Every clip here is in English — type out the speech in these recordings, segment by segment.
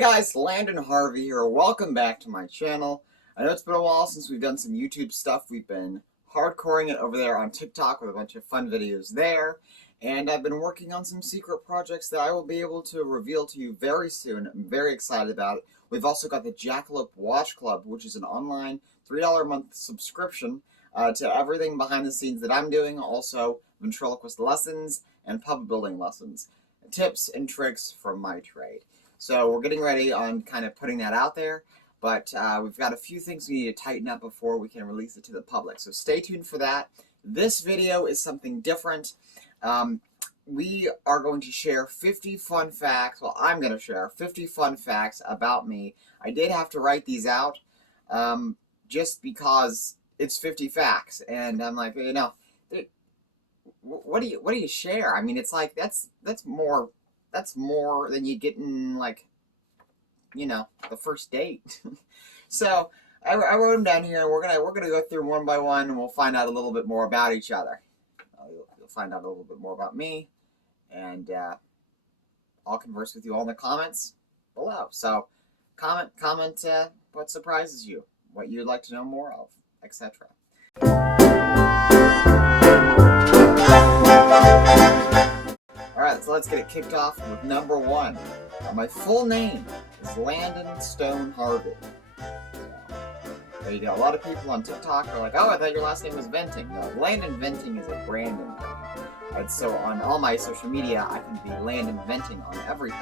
Hey guys, Landon Harvey here. Welcome back to my channel. I know it's been a while since we've done some YouTube stuff. We've been hardcoring it over there on TikTok with a bunch of fun videos there. And I've been working on some secret projects that I will be able to reveal to you very soon. I'm very excited about it. We've also got the Jackalope Watch Club, which is an online $3 a month subscription to everything behind the scenes that I'm doing. Also, ventriloquist lessons and puppet building lessons. Tips and tricks from my trade. So we're getting ready on kind of putting that out there, but we've got a few things we need to tighten up before we can release it to the public. So stay tuned for that. This video is something different. We are going to share 50 fun facts. Well, I'm going to share 50 fun facts about me. I did have to write these out just because it's 50 facts, and I'm like, you know, what do you share? I mean, it's like that's more than you get in, like, you know, the first date. So I wrote them down here, and we're gonna go through one by one, and we'll find out a little bit more about each other. You'll find out a little bit more about me, and I'll converse with you all in the comments below. So comment what surprises you, what you'd like to know more of, etc. Alright, so let's get it kicked off with number one. My full name is Landon Stone Harvey. There you go. A lot of people on TikTok are like, oh, I thought your last name was Venting. No, Landon Venting is a branding name. And so on all my social media, I can be Landon Venting on everything.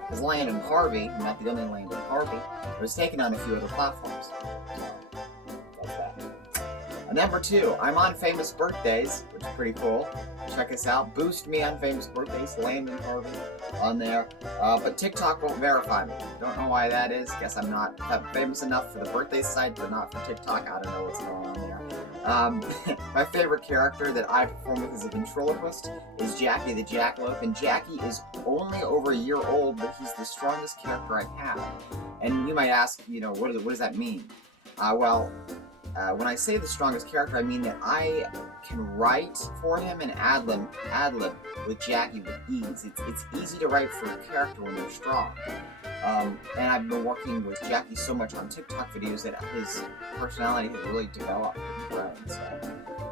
Because Landon Harvey, I'm not the only Landon Harvey, was taken on a few other platforms. That's that. Number two, I'm on famous birthdays, which is pretty cool. Check us out. Boost me on famous birthdays, Landon Harvey on there. But TikTok won't verify me. Don't know why that is. Guess I'm not famous enough for the birthday site, but not for TikTok. I don't know what's going on there. My favorite character that I perform with as a ventriloquist is Jackie the Jackalope. And Jackie is only over a year old, but he's the strongest character I have. And you might ask, you know, what does that mean? When I say the strongest character, I mean that I can write for him and ad-lib with Jackie with ease. It's easy to write for a character when they're strong. And I've been working with Jackie so much on TikTok videos that his personality has really developed and grown. So,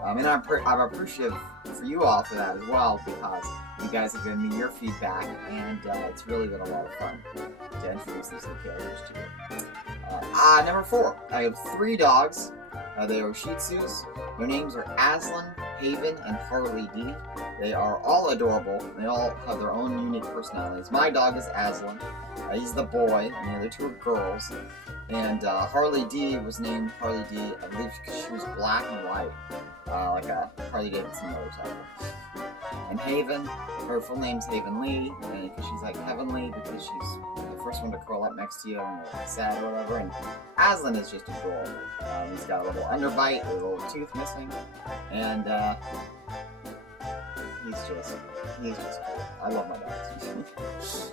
and I'm appreciative for you all for that as well, because you guys have given me your feedback, and it's really been a lot of fun to introduce these new characters to you. Number four, I have 3 dogs. They are Shih Tzus. Their names are Aslan, Haven, and Harley D. They are all adorable. They all have their own unique personalities. My dog is Aslan. He's the boy, and the other 2 are girls. And Harley D was named Harley D, I believe, because she was black and white, like a Harley Davidson motorcycle. And Haven, her full name's Haven Lee, and because she's like heavenly, because she's the first one to curl up next to you and you're sad or whatever. And Aslan is just adorable. He's got a little underbite, a little tooth missing, and he's just cool. I love my dogs.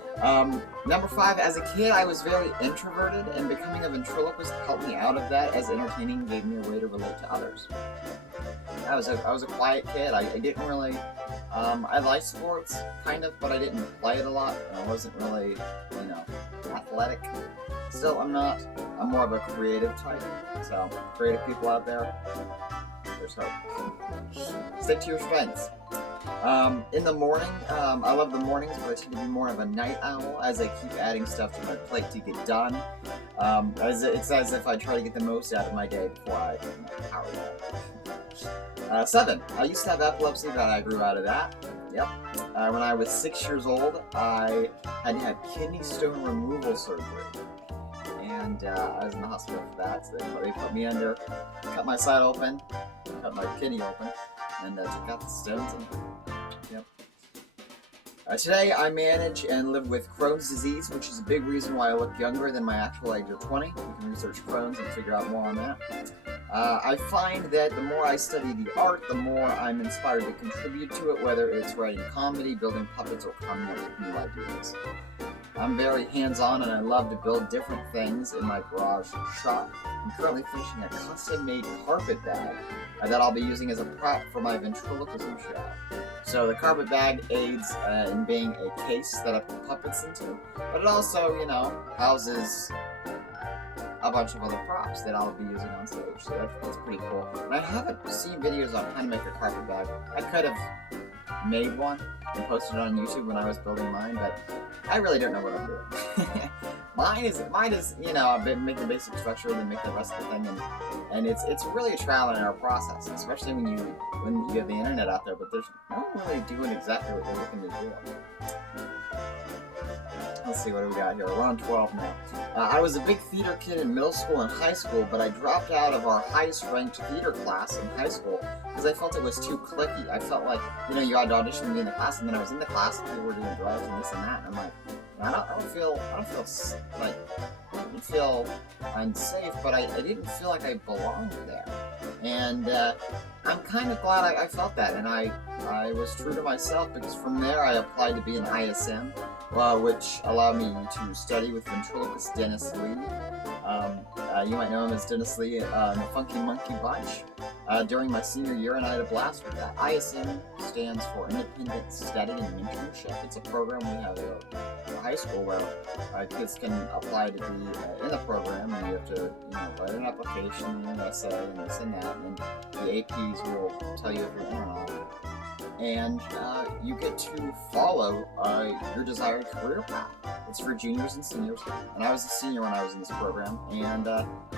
Number 5, as a kid, I was very introverted, and becoming a ventriloquist helped me out of that, as entertaining gave me a way to relate to others. I was a quiet kid. I didn't really, I liked sports, kind of, but I didn't play it a lot, and I wasn't really, you know, athletic. Still, I'm not. I'm more of a creative type, so creative people out there, there's hope. Stick to your strengths. In the morning, I love the mornings, but I tend to be more of a night owl as I keep adding stuff to my plate to get done. It's as if I try to get the most out of my day before I get my power nap. 7, I used to have epilepsy, but I grew out of that. Yep. When I was 6 years old, I had to have kidney stone removal surgery. And I was in the hospital for that, so they put me under, cut my side open, cut my kidney open, and took out the stones. And, yep. Today I manage and live with Crohn's disease, which is a big reason why I look younger than my actual age of 20. You can research Crohn's and figure out more on that. I find that the more I study the art, the more I'm inspired to contribute to it, whether it's writing comedy, building puppets, or coming up with new ideas. I'm very hands-on, and I love to build different things in my garage shop. I'm currently finishing a custom-made carpet bag that I'll be using as a prop for my ventriloquism show. So the carpet bag aids in being a case that I put puppets into, but it also, houses a bunch of other props that I'll be using on stage. So that's pretty cool. And I haven't seen videos on how to make a carpet bag. I could have made one and posted it on YouTube when I was building mine, but I really don't know what I'm doing. Mine is, I've been making the basic structure and then make the rest of the thing, and it's really a trial and error process, especially when you have the internet out there, but there's no one really doing exactly what you're looking to do. Let's see, what do we got here? We're on 12 now. I was a big theater kid in middle school and high school, but I dropped out of our highest ranked theater class in high school because I felt it was too cliquey. I felt like, you had to audition to be in the class, and then I was in the class and people were doing drugs and this and that, and I'm like, I don't feel unsafe, but I didn't feel like I belonged there. And I'm kind of glad I felt that, and I was true to myself, because from there I applied to be an ISM, which allowed me to study with ventriloquist Dennis Lee. You might know him as Dennis Lee in the Funky Monkey Bunch during my senior year, and I had a blast with that. ISM stands for Independent Study and Mentorship. It's a program we have at high school where kids can apply to be in the program, and you have to write an application, an essay, and this and that, and the APs will tell you if you're in or not. And you get to follow your desired career path. It's for juniors and seniors, and I was a senior when I was in this program, and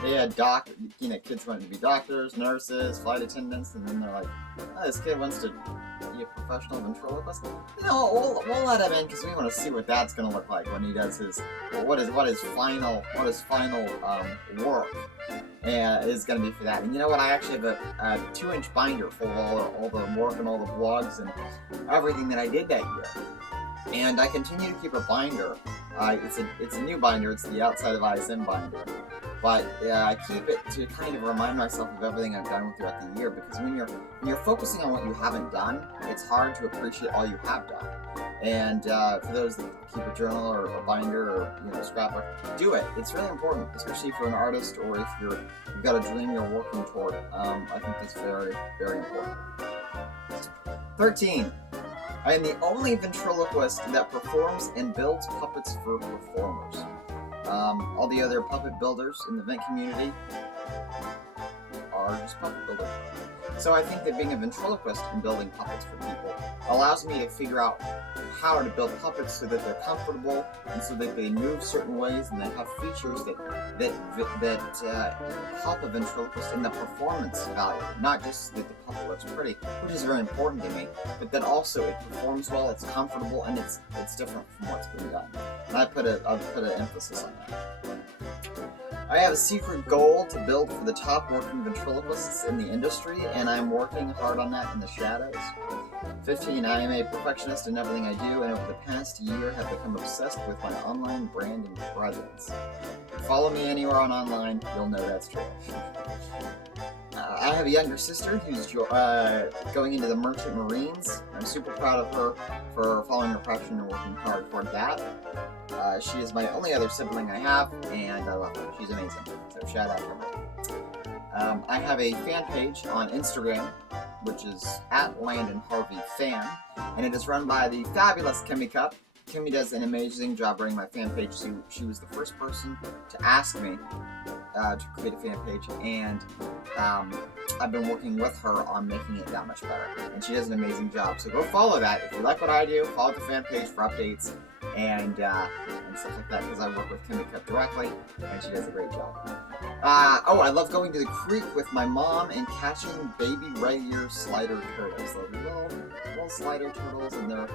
they had kids wanting to be doctors, nurses, flight attendants, and then they're like, this kid wants to be a professional ventriloquist. We'll let him in because we want to see what that's going to look like when he does his final work is going to be for that. And you know what? I actually have a 2-inch binder full of all the work and all the vlogs and everything that I did that year. And I continue to keep a binder. It's a new binder. It's the outside of ISM binder. But I keep it to kind of remind myself of everything I've done throughout the year, because when you're focusing on what you haven't done, it's hard to appreciate all you have done. And for those that keep a journal or a binder or scrapbook, do it. It's really important, especially for an artist, or if you've got a dream you're working toward. I think that's very, very important. 13. I am the only ventriloquist that performs and builds puppets for performers. All the other puppet builders in the vent community are just puppet builders. So I think that being a ventriloquist and building puppets for people allows me to figure out how to build puppets so that they're comfortable and so that they move certain ways and they have features that help a ventriloquist in the performance value. Not just that the puppet looks pretty, which is very important to me, but that also it performs well, it's comfortable, and it's different from what's been done. And I'll put an emphasis on that. I have a secret goal to build for the top working ventriloquists in the industry, and I'm working hard on that in the shadows. 15. I am a perfectionist in everything I do, and over the past year have become obsessed with my online branding presence. If you follow me anywhere online, you'll know that's true. I have a younger sister who's going into the Merchant Marines. I'm super proud of her for following her passion and working hard toward that. She is my only other sibling I have, and I love her. She's amazing, so shout out to her. I have a fan page on Instagram, which is @LandonHarveyFan, and it is run by the fabulous Kimmy Cup. Kimmy does an amazing job running my fan page. She was the first person to ask me to create a fan page, and I've been working with her on making it that much better, and she does an amazing job. So go follow that. If you like what I do, follow the fan page for updates and stuff like that, because I work with Kimmy Cup directly, and she does a great job. I love going to the creek with my mom and catching baby red ear slider turtles. They're little slider turtles, and they're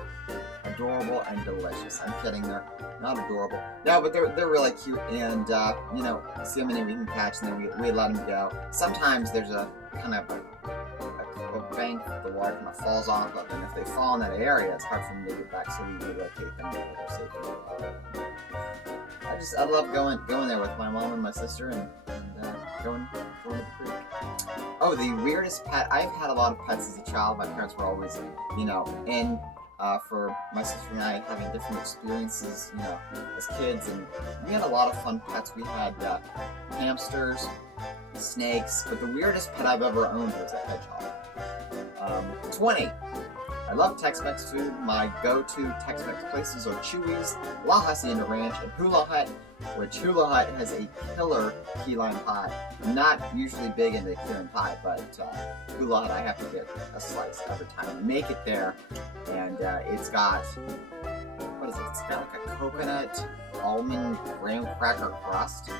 adorable and delicious. I'm kidding, they're not adorable. No, but they're really cute, and see how many we can catch, and then we let them go. Sometimes there's a kind of a bank that the water kind of falls off of, and if they fall in that area, it's hard for them to get back, so we relocate them to their safety. I love going there with my mom and my sister, and going to the creek. Oh, the weirdest pet. I've had a lot of pets as a child. My parents were always, in for my sister and I having different experiences, as kids, and we had a lot of fun pets. We had hamsters, snakes, but the weirdest pet I've ever owned was a hedgehog. 20. I love Tex-Mex food. My go-to Tex-Mex places are Chewy's, La Hacienda Ranch, and Hula Hut, which Hula Hut has a killer key lime pie. I'm not usually big into key lime pie, but Hula Hut, I have to get a slice every time I make it there. And it's got, what is it? It's got like a coconut almond graham cracker crust.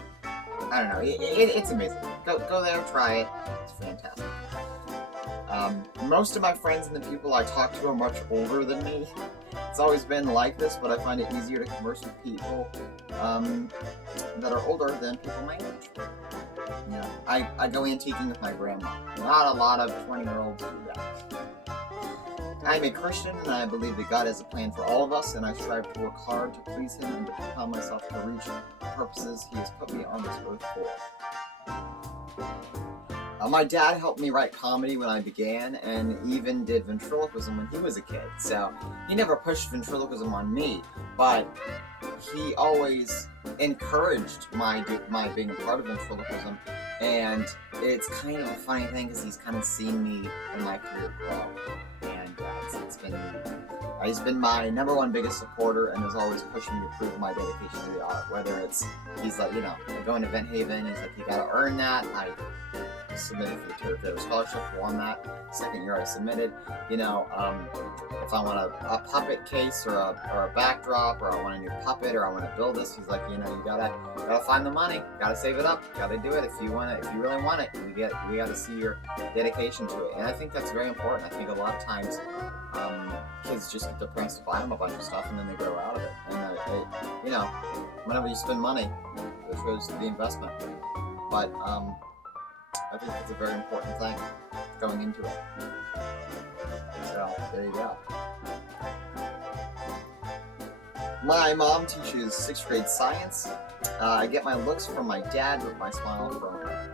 I don't know. It's amazing. Go there, try it. It's fantastic. Most of my friends and the people I talk to are much older than me. It's always been like this, but I find it easier to converse with people that are older than people my age. You know, I go antiquing with my grandma. Not a lot of 20-year-olds do that. I'm a Christian, and I believe that God has a plan for all of us, and I strive to work hard to please Him and to propel myself to reach the purposes He has put me on this earth for. My dad helped me write comedy when I began, and even did ventriloquism when he was a kid. So he never pushed ventriloquism on me, but he always encouraged my being a part of ventriloquism. And it's kind of a funny thing because he's kind of seen me in my career grow, and he's been my number one biggest supporter, and is always pushing me to prove my dedication to the art. Whether he's like, going to Vent Haven, he's like, you gotta earn that. I submitted for the Terry Fair Scholarship, won that. Second year I submitted. If I want a puppet case or a backdrop, or I want a new puppet, or I want to build this, he's like, you gotta find the money, gotta save it up, gotta do it. If you really want it, we gotta see your dedication to it. And I think that's very important. I think a lot of times kids just get their parents to buy them a bunch of stuff, and then they grow out of it. And whenever you spend money, it shows the investment. But I think it's a very important thing going into it. So, there you go. My mom teaches 6th grade science. I get my looks from my dad, with my smile from her.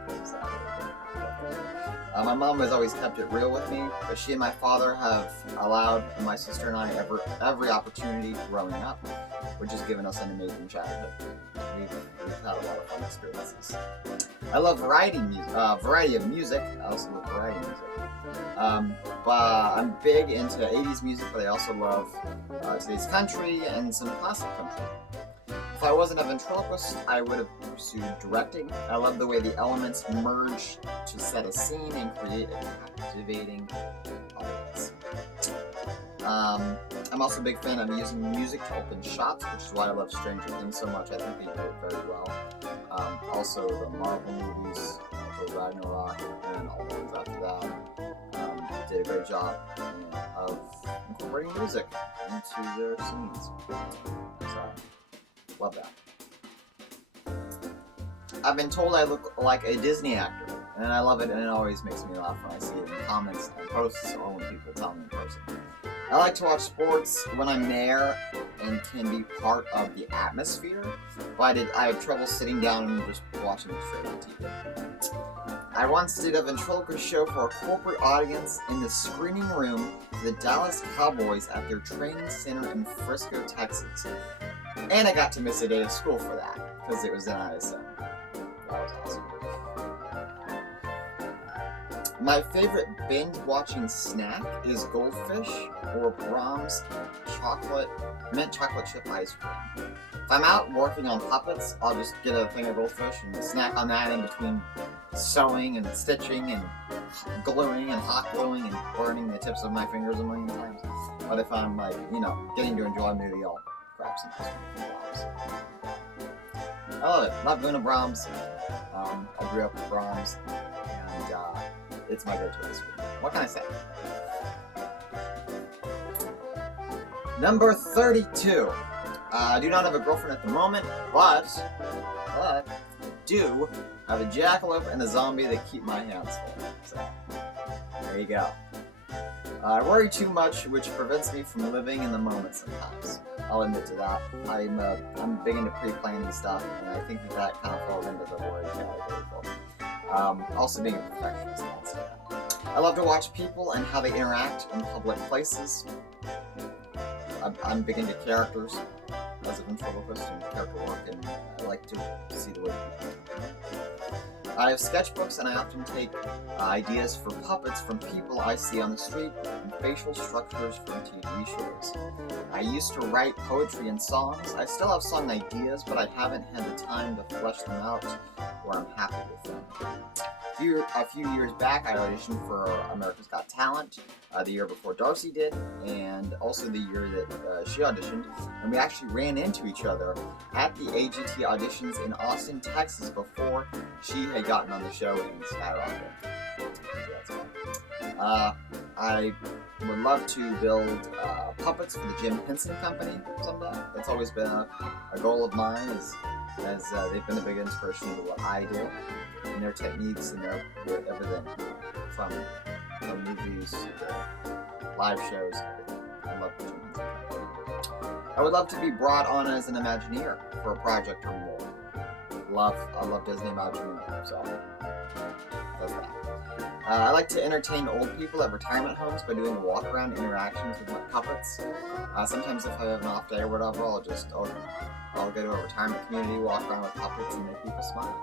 My mom has always kept it real with me, but she and my father have allowed my sister and I every opportunity growing up, which has given us an amazing childhood. We've had a lot of fun experiences. I love variety of music. I also love variety music. But I'm big into 80s music, but I also love today's country and some classic country. If I wasn't a ventriloquist, I would have pursued directing. I love the way the elements merge to set a scene and create a captivating audience. I'm also a big fan of using music to open shots, which is why I love Stranger Things so much. I think they do it very well. Also, the Marvel movies, the Ragnarok, and all the ones after that, did a great job of incorporating music into their scenes. So, love that. I've been told I look like a Disney actor, and I love it, and it always makes me laugh when I see it in comments and posts, or when people tell me in person. I like to watch sports when I'm there and can be part of the atmosphere, but I have trouble sitting down and just watching it straight on TV. I once did a ventriloquist show for a corporate audience in the screening room for the Dallas Cowboys at their training center in Frisco, Texas. And I got to miss a day of school for that, because it was in ISM. That was awesome. My favorite binge-watching snack is Goldfish or Brahms mint chocolate chip ice cream. If I'm out working on puppets, I'll just get a thing of Goldfish and snack on that in between sewing and stitching and gluing and hot gluing and burning the tips of my fingers a million times. But if I'm getting to enjoy a movie, I'll grab some ice cream from Brahms. I love it. Love going to Brahms. I grew up with Brahms, and it's my go-to ice cream. What can I say? Number 32. I do not have a girlfriend at the moment, but do have a jackalope and a zombie that keep my hands full. So, there you go. I worry too much, which prevents me from living in the moment sometimes. I'll admit to that. I'm big into pre-planning stuff, and I think that kind of falls into the worry category for me. Also being a perfectionist. I love to watch people and how they interact in public places. I'm big into characters as a ventriloquist and character work, and I like to see the way people I have sketchbooks, and I often take ideas for puppets from people I see on the street and facial structures from TV shows. I used to write poetry and songs. I still have song ideas, but I haven't had the time to flesh them out where I'm happy with them. A few years back, I auditioned for America's Got Talent, the year before Darcy did, and also the year that she auditioned, and we actually ran into each other at the AGT auditions in Austin, Texas, before she had gotten on the show in Skyrocket. So that's fun. I would love to build puppets for the Jim Henson Company someday. That's always been a goal of mine, as they've been a big inspiration to what I do, and their techniques and their everything, from movies to live shows. I love the Jim Henson Company. I would love to be brought on as an Imagineer for a project or more. I love Disney Imagineering, so that's that. I like to entertain old people at retirement homes by doing walk-around interactions with my puppets. Sometimes if I have an off day or whatever, I'll go to a retirement community, walk around with puppets, and make people smile.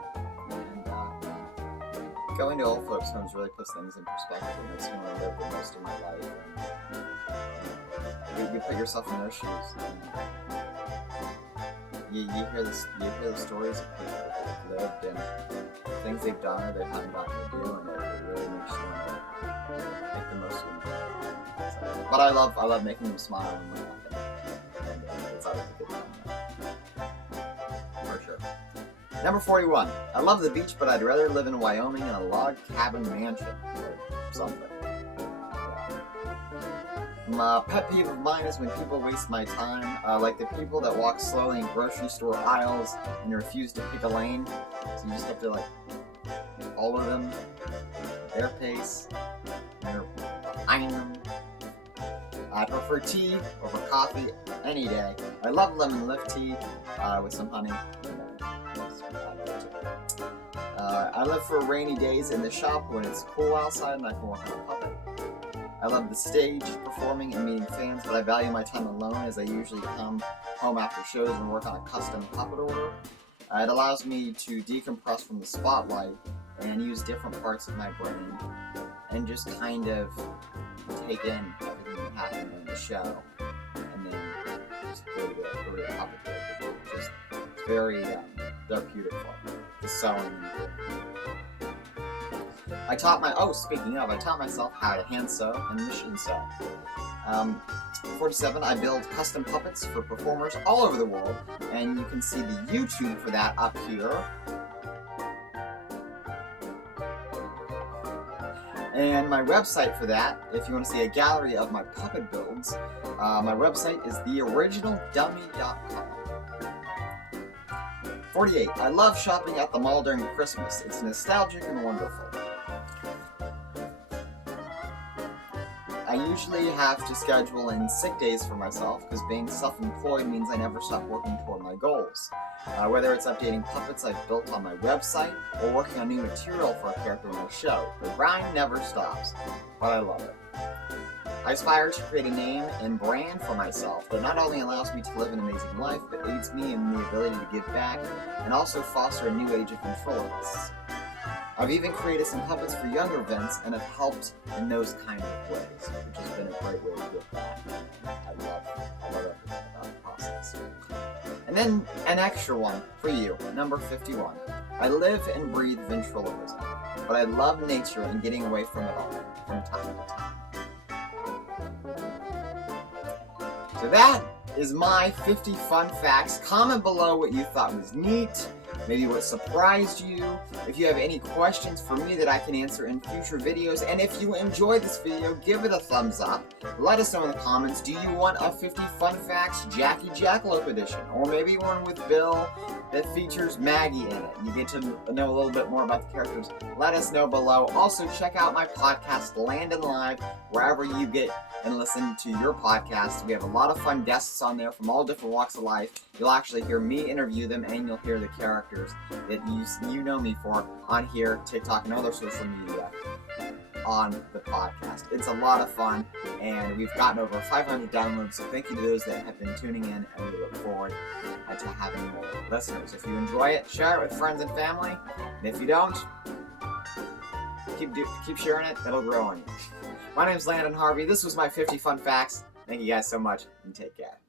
And going to old folks' homes really puts things in perspective. It makes me want to live the most of my life. And you put yourself in their shoes. And you hear the stories of people that have lived and things they've done or they haven't gotten to do, and it really makes you want to make the most of them. So, but I love making them smile and laugh, and it's always a good time, for sure. Number 41. I love the beach, but I'd rather live in Wyoming in a log cabin mansion or something. A pet peeve of mine is when people waste my time, like the people that walk slowly in grocery store aisles and refuse to pick a lane. So you just have to follow them at their pace, and you're behind them. I prefer tea over coffee any day. I love lemon lift tea with some honey. I live for rainy days in the shop when it's cool outside and I can work on a puppet. I love the stage, performing, and meeting fans, but I value my time alone, as I usually come home after shows and work on a custom puppet order. It allows me to decompress from the spotlight and use different parts of my brain and just kind of take in everything that happened in the show, and then just go to the puppet order. It's very therapeutic for me, the sewing. I taught myself how to hand sew and machine sew. 47, I build custom puppets for performers all over the world, and you can see the YouTube for that up here. And my website for that, if you want to see a gallery of my puppet builds, my website is theoriginaldummy.com. 48, I love shopping at the mall during Christmas. It's nostalgic and wonderful. I usually have to schedule in sick days for myself, because being self-employed means I never stop working toward my goals. Whether it's updating puppets I've built on my website or working on new material for a character in a show, the grind never stops, but I love it. I aspire to create a name and brand for myself that not only allows me to live an amazing life, but aids me in the ability to give back and also foster a new age of ventriloquists. I've even created some puppets for younger events and have helped in those kind of ways, which has been a great way to give back. I love everything about the process. And then an extra one for you, number 51. I live and breathe ventriloquism, but I love nature and getting away from it all from time to time. So that is my 50 fun facts. Comment below what you thought was neat, maybe what surprised you. If you have any questions for me that I can answer in future videos, and if you enjoyed this video, give it a thumbs up. Let us know in the comments, do you want a 50 Fun Facts Jackie Jackalope edition? Or maybe one with Bill that features Maggie in it. You get to know a little bit more about the characters. Let us know below. Also, check out my podcast, Landon Live, wherever you get and listen to your podcast. We have a lot of fun guests on there from all different walks of life. You'll actually hear me interview them, and you'll hear the characters that you know me for on here, TikTok, and other social media. on the podcast. It's a lot of fun, and we've gotten over 500 downloads, so thank you to those that have been tuning in, and we look forward to having more listeners. If you enjoy it, share it with friends and family, and if you don't, keep sharing it. That'll grow on you. My name's Landon Harvey. This was my 50 Fun Facts. Thank you guys so much, and take care.